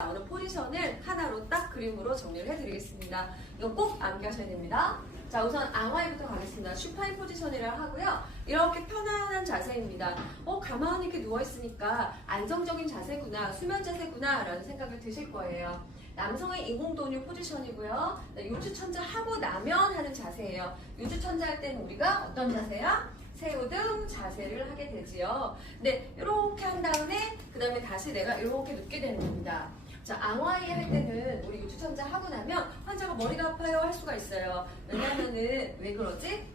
나오는 포지션을 하나로 딱 그림으로 정리를 해드리겠습니다. 이거 꼭 암기하셔야 됩니다. 자, 우선 앙화이부터 가겠습니다. 슈파인 포지션이라 하고요. 이렇게 편안한 자세입니다. 가만히 이렇게 누워있으니까 안정적인 자세구나, 수면 자세구나 라는 생각을 드실 거예요. 남성의 인공도류 포지션이고요. 요추천자 하고 나면 하는 자세예요. 요추천자 할 때는 우리가 어떤 자세야? 새우등 자세를 하게 되지요. 네, 이렇게 한 다음에 그 다음에 다시 내가 이렇게 눕게 되는 겁니다. 자, 앙화이 할 때는 우리 요추천자 하고 나면 환자가 머리가 아파요 할 수가 있어요. 왜냐면은 왜 그러지?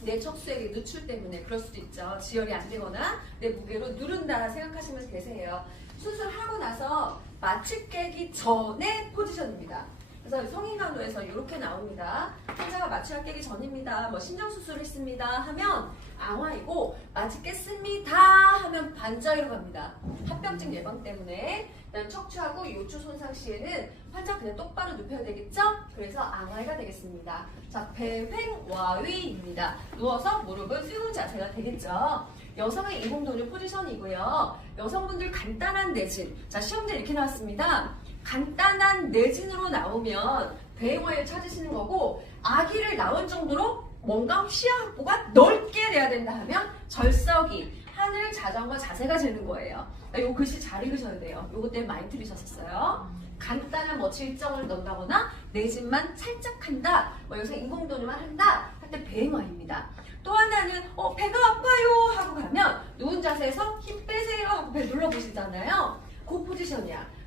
내 척수에게 누출 때문에 그럴 수도 있죠. 지혈이 안 되거나 내 무게로 누른다 생각하시면 되세요. 수술하고 나서 마취 깨기 전의 포지션입니다. 그래서 성인간호에서 이렇게 나옵니다. 환자가 마취가 깨기 전입니다. 뭐 신경수술을 했습니다 하면 앙화이고, 마취 깼습니다 하면 반자위로 갑니다. 합병증 예방 때문에. 그다음 척추하고 요추 손상 시에는 환자 그냥 똑바로 눕혀야 되겠죠? 그래서 앙화이가 되겠습니다. 자, 배횡와위입니다. 누워서 무릎을 세우는 자세가 되겠죠. 여성의 인공도류 포지션이고요. 여성분들 간단한 내진. 자, 시험제 이렇게 나왔습니다. 간단한 내진으로 나오면 배행화를 찾으시는 거고, 아기를 낳을 정도로 뭔가 시야 확보가 넓게 돼야 된다 하면 절석이, 하늘 자전거 자세가 되는 거예요. 요 글씨 잘 읽으셔야 돼요. 요것 때문에 많이 틀리셨었어요. 간단한 뭐 질정을 넣는다거나 내진만 살짝 한다, 뭐 여기서 인공도류만 한다 할 때 배행화입니다. 또 하나는 배가 아파요 하고 가면 누운 자세에서 힘 빼세요 하고 배 눌러보시잖아요. 그 포지션이야.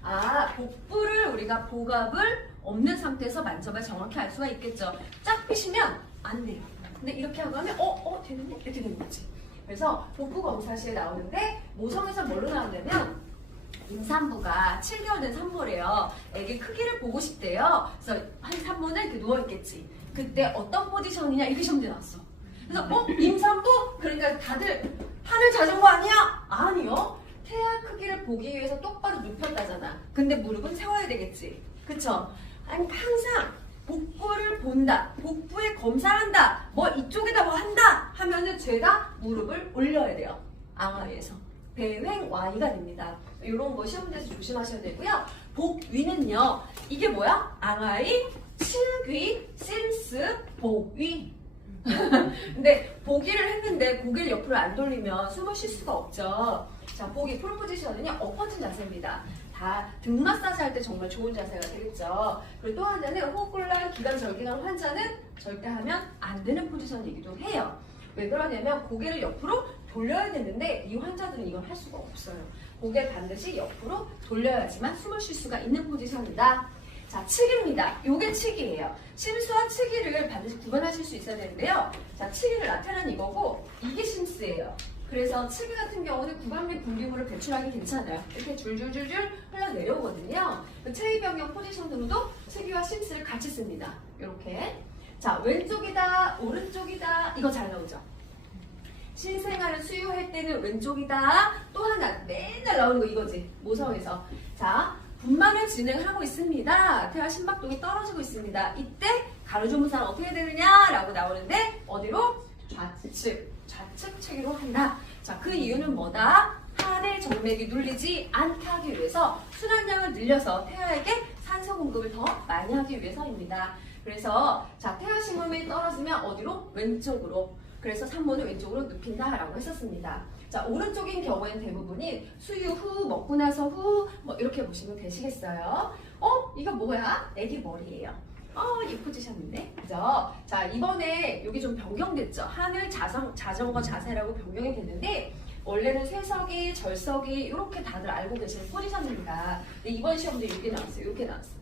복부를 우리가 복압을 없는 상태에서 만져봐야 정확히 알 수가 있겠죠. 쫙 펴시면 안 돼요. 근데 이렇게 하고 하면 되는데? 이렇게 되는 거지. 그래서 복부 검사 시에 나오는데, 모성에서 뭘로 나오냐면 임산부가 7개월 된 산모래요. 애기 크기를 보고 싶대요. 그래서 한 산모는 이렇게 누워있겠지. 그때 어떤 포지션이냐 이렇게 시험지 나왔어. 그래서 임산부? 그러니까 다들 하늘 자전거 아니야? 아니요. 태아 크기를 보기 위해서 똑바로 눕혔다잖아. 근데 무릎은 세워야 되겠지. 그쵸? 아니, 항상 복부를 본다, 복부에 검사를 한다, 뭐 이쪽에다 뭐 한다 하면은 죄다 무릎을 올려야 돼요. 앙화위에서. 배횡와이가 됩니다. 이런 거 시험 문제에서 조심하셔야 되고요. 복위는요, 이게 뭐야? 앙화위, 칠귀, 심스, 복위. 근데 보기를 했는데 고개를 옆으로 안 돌리면 숨을 쉴 수가 없죠. 자, 보기 풀 포지션은요, 엎어진 자세입니다. 다 등 마사지 할 때 정말 좋은 자세가 되겠죠. 그리고 또 하나는 호흡곤란, 기관절개관 환자는 절대 하면 안 되는 포지션이기도 해요. 왜 그러냐면 고개를 옆으로 돌려야 되는데 이 환자들은 이걸 할 수가 없어요. 고개를 반드시 옆으로 돌려야지만 숨을 쉴 수가 있는 포지션이다. 자, 치기입니다. 요게 치기예요. 심수와 치기를 반드시 구분하실 수 있어야 되는데요. 자, 치기를 나타낸 이거고, 이게 심스예요. 그래서 치기 같은 경우는 구강류 분비물을 배출하기 괜찮아요. 이렇게 줄줄줄줄 흘러내려오거든요. 체위 변경 포지션으로도 치기와 심스를 같이 씁니다. 이렇게. 자, 왼쪽이다, 오른쪽이다. 이거 잘 나오죠? 신생아를 수유할 때는 왼쪽이다. 또 하나 맨날 나오는 거 이거지. 모성에서. 자, 분만을 진행하고 있습니다. 태아 심박동이 떨어지고 있습니다. 이때 가로주무상 어떻게 되느냐라고 나오는데, 어디로? 좌측 체기로 한다. 자, 그 이유는 뭐다? 하대 정맥이 눌리지 않게 하기 위해서 순환량을 늘려서 태아에게 산소 공급을 더 많이 하기 위해서입니다. 그래서 자, 태아 심음이 떨어지면 어디로? 왼쪽으로. 그래서 산모는 왼쪽으로 눕힌다라고 했었습니다. 자, 오른쪽인 경우에는 대부분이 수유 후, 먹고 나서 후, 뭐 이렇게 보시면 되시겠어요. 이거 뭐야? 애기 머리예요. 이 포지션인데, 그죠? 자, 이번에 여기 좀 변경됐죠? 하늘 자전거 자세라고 변경이 됐는데, 원래는 쇠석이, 절석이 이렇게 다들 알고 계시는 포지션입니다. 근데 이번 시험도 이렇게 나왔어요. 이렇게 나왔어요.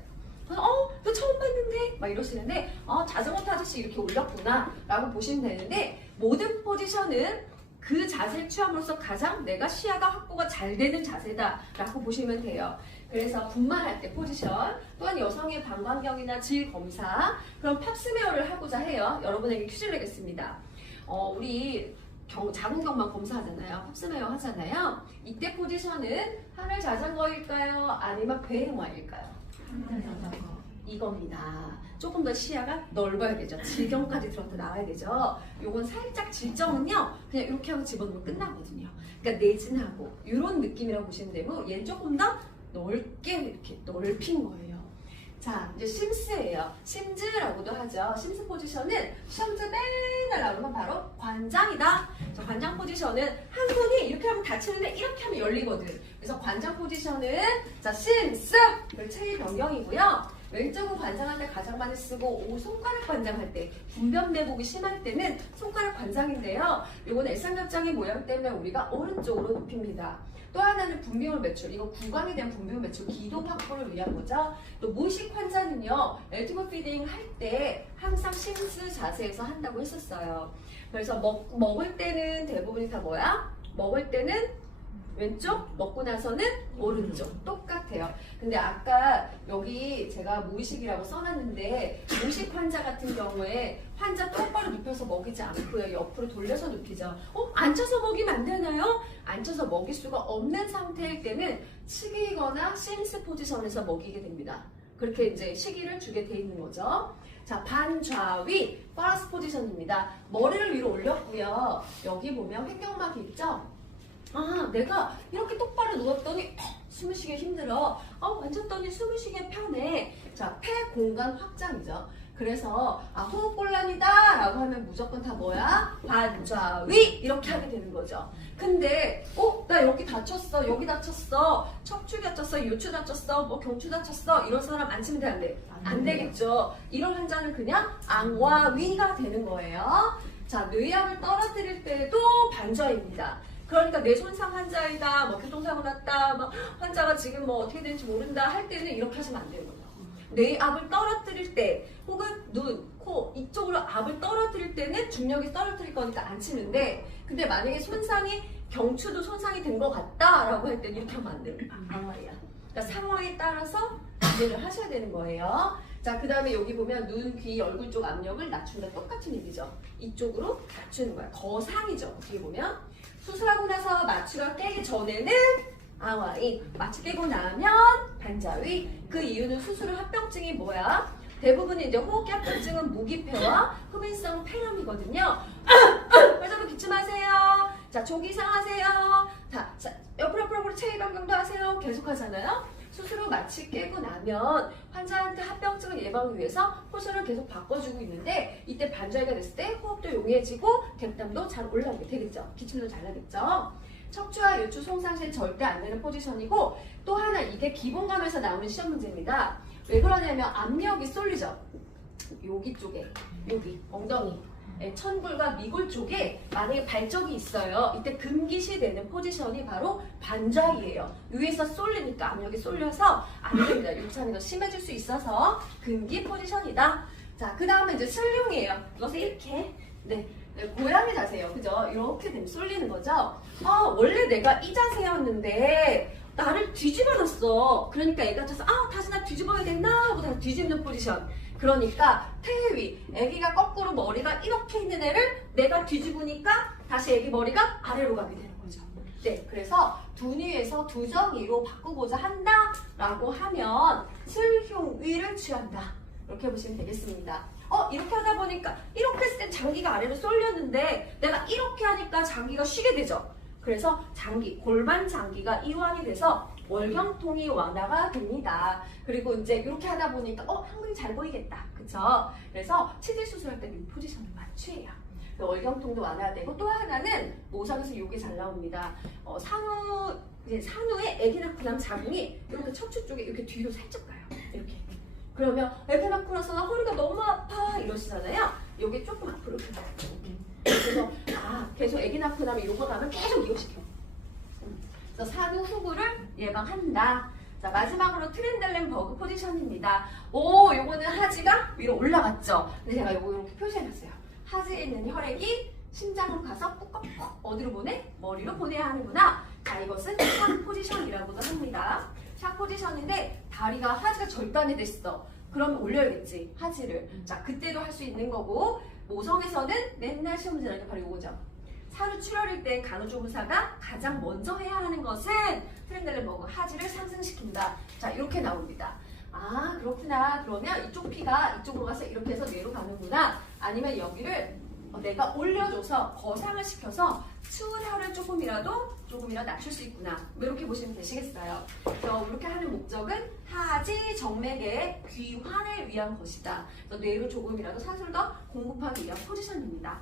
너 처음 봤는데? 막 이러시는데, 자전거 타듯이 이렇게 올렸구나 라고 보시면 되는데, 모든 포지션은 그 자세를 취함으로써 가장 내가 시야가 확보가 잘 되는 자세다 라고 보시면 돼요. 그래서 분만할 때 포지션, 또한 여성의 방광경이나 질 검사, 그럼 팝스메어를 하고자 해요. 여러분에게 퀴즈를 내겠습니다. 우리 자궁경만 검사하잖아요. 팝스메어 하잖아요. 이때 포지션은 하늘 자전거일까요? 아니면 배행화일까요? 하늘 자전거. 이겁니다. 조금 더 시야가 넓어야 되죠. 질경까지 들어서 나와야 되죠. 요건 살짝 질정은요, 그냥 이렇게 하고 집어넣으면 끝나거든요. 그러니까 내진하고 이런 느낌이라고 보시면 되고, 얘는 조금 더 넓게 이렇게 넓힌 거예요. 자, 이제 심스예요. 심즈라고도 하죠. 심스 포지션은 심즈 맨날 나오면 바로 관장이다. 자, 관장 포지션은 한 손이 이렇게 하면 닫히는데 이렇게 하면 열리거든. 그래서 관장 포지션은 자, 심스! 체위 변경이고요. 왼쪽은 관장할 때 가장 많이 쓰고 손가락 관장할 때 분변 내복이 심할 때는 손가락 관장인데요. 이거는 S삼각장의 모양 때문에 우리가 오른쪽으로 눕힙니다. 또 하나는 분비물 매출, 이거 구강에 대한 분비물 매출 기도 확보를 위한 거죠. 또 무의식 환자는요, 엘티브 피딩 할 때 항상 심스 자세에서 한다고 했었어요. 그래서 먹을 때는 대부분이 다 뭐야? 먹을 때는 왼쪽, 먹고 나서는 오른쪽. 똑같아요. 근데 아까 여기 제가 무의식이라고 써놨는데 무의식 환자 같은 경우에 환자 똑바로 눕혀서 먹이지 않고요. 옆으로 돌려서 눕히죠. 앉혀서 먹이면 안 되나요? 앉혀서 먹일 수가 없는 상태일 때는 치기거나 심스 포지션에서 먹이게 됩니다. 그렇게 이제 시기를 주게 돼 있는 거죠. 자, 반좌위 플러스 포지션입니다. 머리를 위로 올렸고요. 여기 보면 횡격막이 있죠? 아, 내가 이렇게 똑바로 누웠더니 숨을 쉬기 힘들어. 앉았더니 숨을 쉬기 편해. 자, 폐 공간 확장이죠. 그래서 호흡곤란이다 라고 하면 무조건 다 뭐야? 반좌위 이렇게 하게 되는 거죠. 근데 나 여기 다쳤어, 여기 다쳤어, 척추 다쳤어, 요추 다쳤어, 뭐 경추 다쳤어, 이런 사람 안 치면 돼, 안 돼? 안 되겠죠. 이런 환자는 그냥 앙와위가 되는 거예요. 자, 뇌압을 떨어뜨릴 때도 반좌입니다. 그러니까 뇌 손상 환자이다, 뭐 교통사고 났다, 뭐 환자가 지금 뭐 어떻게 되는지 모른다 할 때는 이렇게 하시면 안 되는 거예요. 뇌압을 떨어뜨릴 때 혹은 눈, 코 이쪽으로 압을 떨어뜨릴 때는 중력이 떨어뜨릴 거니까 안 치는데, 근데 만약에 손상이 경추도 손상이 된 것 같다라고 할 때는 이렇게 하면 안 돼요. 앙와이야. 그러니까 상황에 따라서 이해를 하셔야 되는 거예요. 자, 그 다음에 여기 보면 눈, 귀, 얼굴 쪽 압력을 낮춘다. 똑같은 얘기죠. 이쪽으로 낮추는 거야. 거상이죠. 뒤에 보면. 수술하고 나서 마취가 깨기 전에는 앙와이, 마취 깨고 나면 반좌위. 그 이유는 수술 후 합병증이 뭐야? 대부분 이제 호흡기 합병증은 무기폐와 흡인성 폐렴이거든요. 회전도 기침하세요. 자, 족 이상하세요. 자, 옆으로 체위 변경도 하세요. 계속 하잖아요. 수술 후 마취 깨고 나면 환자한테 합병증을 예방을 위해서 호소를 계속 바꿔주고 있는데, 이때 반좌위가 됐을 때 호흡도 용이해지고 객담도 잘 올라오게 되겠죠. 기침도 잘 나겠죠. 척추와 요추 손상 시에 절대 안 되는 포지션이고, 또 하나 이게 기본감에서 나오는 시험 문제입니다. 왜 그러냐면 압력이 쏠리죠. 여기 쪽에, 여기 엉덩이, 천골과 미골 쪽에 만약에 발적이 있어요. 이때 금기시 되는 포지션이 바로 반좌위예요. 위에서 쏠리니까 압력이 쏠려서 안 됩니다. 유창이 더 심해질 수 있어서 금기 포지션이다. 자, 그 다음에 이제 슬룡이에요. 이것을 이렇게 고양이 자세예요. 그죠? 이렇게 되면 쏠리는 거죠. 원래 내가 이 자세였는데 나를 뒤집어 놨어. 그러니까 애가 쳐서 다시 나 뒤집어야 되나 하고 다시 뒤집는 포지션. 그러니까 태위, 애기가 거꾸로 머리가 이렇게 있는 애를 내가 뒤집으니까 다시 애기 머리가 아래로 가게 되는 거죠. 네, 그래서 두니에서 두정이로 바꾸고자 한다라고 하면 슬흉위를 취한다. 이렇게 보시면 되겠습니다. 이렇게 하다 보니까 이렇게 했을 땐 장기가 아래로 쏠렸는데 내가 이렇게 하니까 장기가 쉬게 되죠. 그래서 골반 장기가 이완이 돼서 월경통이 완화가 됩니다. 그리고 이제 이렇게 하다 보니까 한글이 잘 보이겠다. 그쵸? 그래서 치질 수술할 때 이 포지션을 맞추해요. 월경통도 완화되고, 또 하나는 모상에서 이게 잘 나옵니다. 산후에 애기 낳고 나면 자궁이 이렇게 척추 쪽에 이렇게 뒤로 살짝 가요. 이렇게. 그러면 애기 낳고 나서 나 허리가 너무 아파 이러시잖아요. 여기 조금 앞으로 이렇게 가요. 그래서 계속 애기 낳고 나면 이거 가면 계속 이거시켜. 그래서 산후 후구를 예방한다. 자, 마지막으로 트렌델렌 버그 포지션입니다. 요거는 하지가 위로 올라갔죠. 근데 제가 요거 이렇게 표시해놨어요. 하지에 있는 혈액이 심장으로 가서 꾹꾹꾹 어디로 보내? 머리로 보내야 하는구나. 자, 이것은 샥 포지션이라고도 합니다. 샥 포지션인데 다리가 하지가 절단이 됐어. 그러면 올려야겠지, 하지를. 자, 그때도 할 수 있는 거고, 모성에서는 맨날 시험 문제 나는 게 바로 이거죠. 산후 출혈일 때 간호조무사가 가장 먼저 해야 하는 것은 트렌델렌 버그 하지를 상승시킨다. 자, 이렇게 나옵니다. 그렇구나. 그러면 이쪽 피가 이쪽으로 가서 이렇게 해서 뇌로 가는구나. 아니면 여기를 내가 올려줘서 거상을 시켜서 추운 혀를 조금이라도 낮출 수 있구나. 이렇게 보시면 되시겠어요. 그래서 이렇게 하는 목적은 하지 정맥의 귀환을 위한 것이다. 그래서 뇌로 조금이라도 산소를 더 공급하기 위한 포지션입니다.